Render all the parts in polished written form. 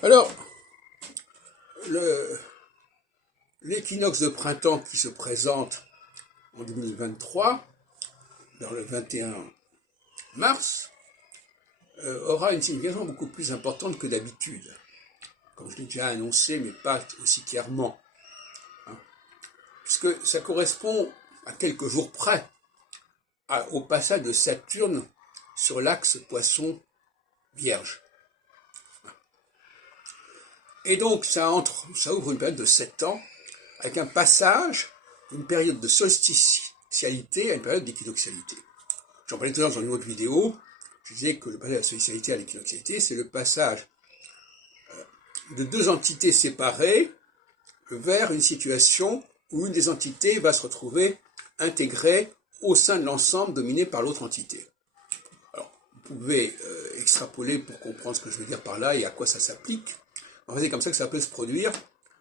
Alors, l'équinoxe de printemps qui se présente en 2023, dans le 21 mars, aura une signification beaucoup plus importante que d'habitude, comme je l'ai déjà annoncé, mais pas aussi clairement, hein, puisque ça correspond à quelques jours près au passage de Saturne sur l'axe Poisson-Vierge. Et donc ça ouvre une période de 7 ans, avec un passage d'une période de solsticialité à une période d'équinoxialité. J'en parlais tout à l'heure dans une autre vidéo, je disais que le passage de la solsticialité à l'équinoxialité, c'est le passage de deux entités séparées vers une situation où une des entités va se retrouver intégrée au sein de l'ensemble dominé par l'autre entité. Alors, vous pouvez extrapoler pour comprendre ce que je veux dire par là et à quoi ça s'applique. En fait, c'est comme ça que ça peut se produire.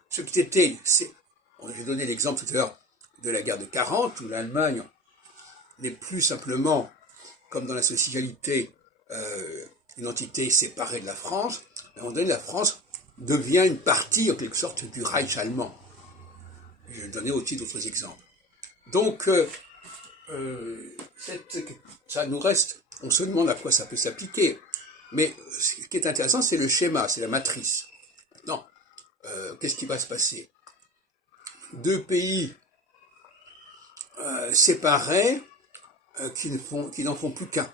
Ce qui était, j'ai donné l'exemple tout à l'heure de la guerre de 40, où l'Allemagne n'est plus simplement, comme dans la socialité, une entité séparée de la France. À un moment donné, la France devient une partie, en quelque sorte, du Reich allemand. Je vais donner aussi d'autres exemples. Donc, ça nous reste, on se demande à quoi ça peut s'appliquer. Mais ce qui est intéressant, c'est le schéma, c'est la matrice. Maintenant, qu'est-ce qui va se passer? Deux pays séparés qui n'en font plus qu'un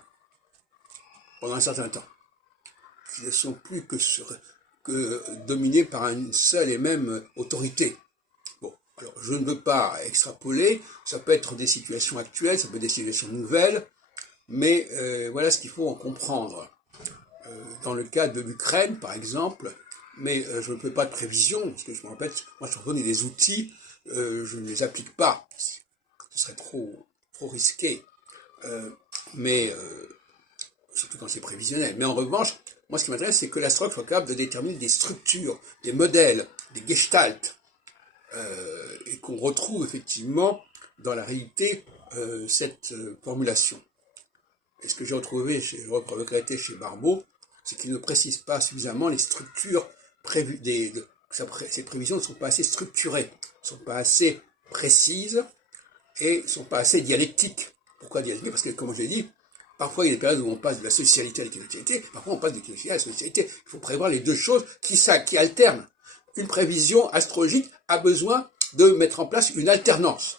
pendant un certain temps, qui ne sont plus que dominés par une seule et même autorité. Bon, alors je ne veux pas extrapoler, ça peut être des situations actuelles, ça peut être des situations nouvelles, mais voilà ce qu'il faut en comprendre. Dans le cas de l'Ukraine, par exemple, mais je ne fais pas de prévision, parce que je me rappelle, moi je donne des outils, je ne les applique pas, ce serait trop risqué, mais surtout quand c'est prévisionnel. Mais en revanche, moi ce qui m'intéresse, c'est que l'astrologue soit capable de déterminer des structures, des modèles, des gestalts, et qu'on retrouve effectivement dans la réalité cette formulation. Et ce que j'ai regretté chez Barbeau, c'est qu'il ne précise pas suffisamment les structures prévues, ces prévisions ne sont pas assez structurées, ne sont pas assez précises et ne sont pas assez dialectiques. Pourquoi dialectiques? Parce que, comme je l'ai dit, parfois il y a des périodes où on passe de la socialité à l'équinoxialité, parfois on passe de l'équinoxialité à la socialité. Il faut prévoir les deux choses qui alternent. Une prévision astrologique a besoin de mettre en place une alternance.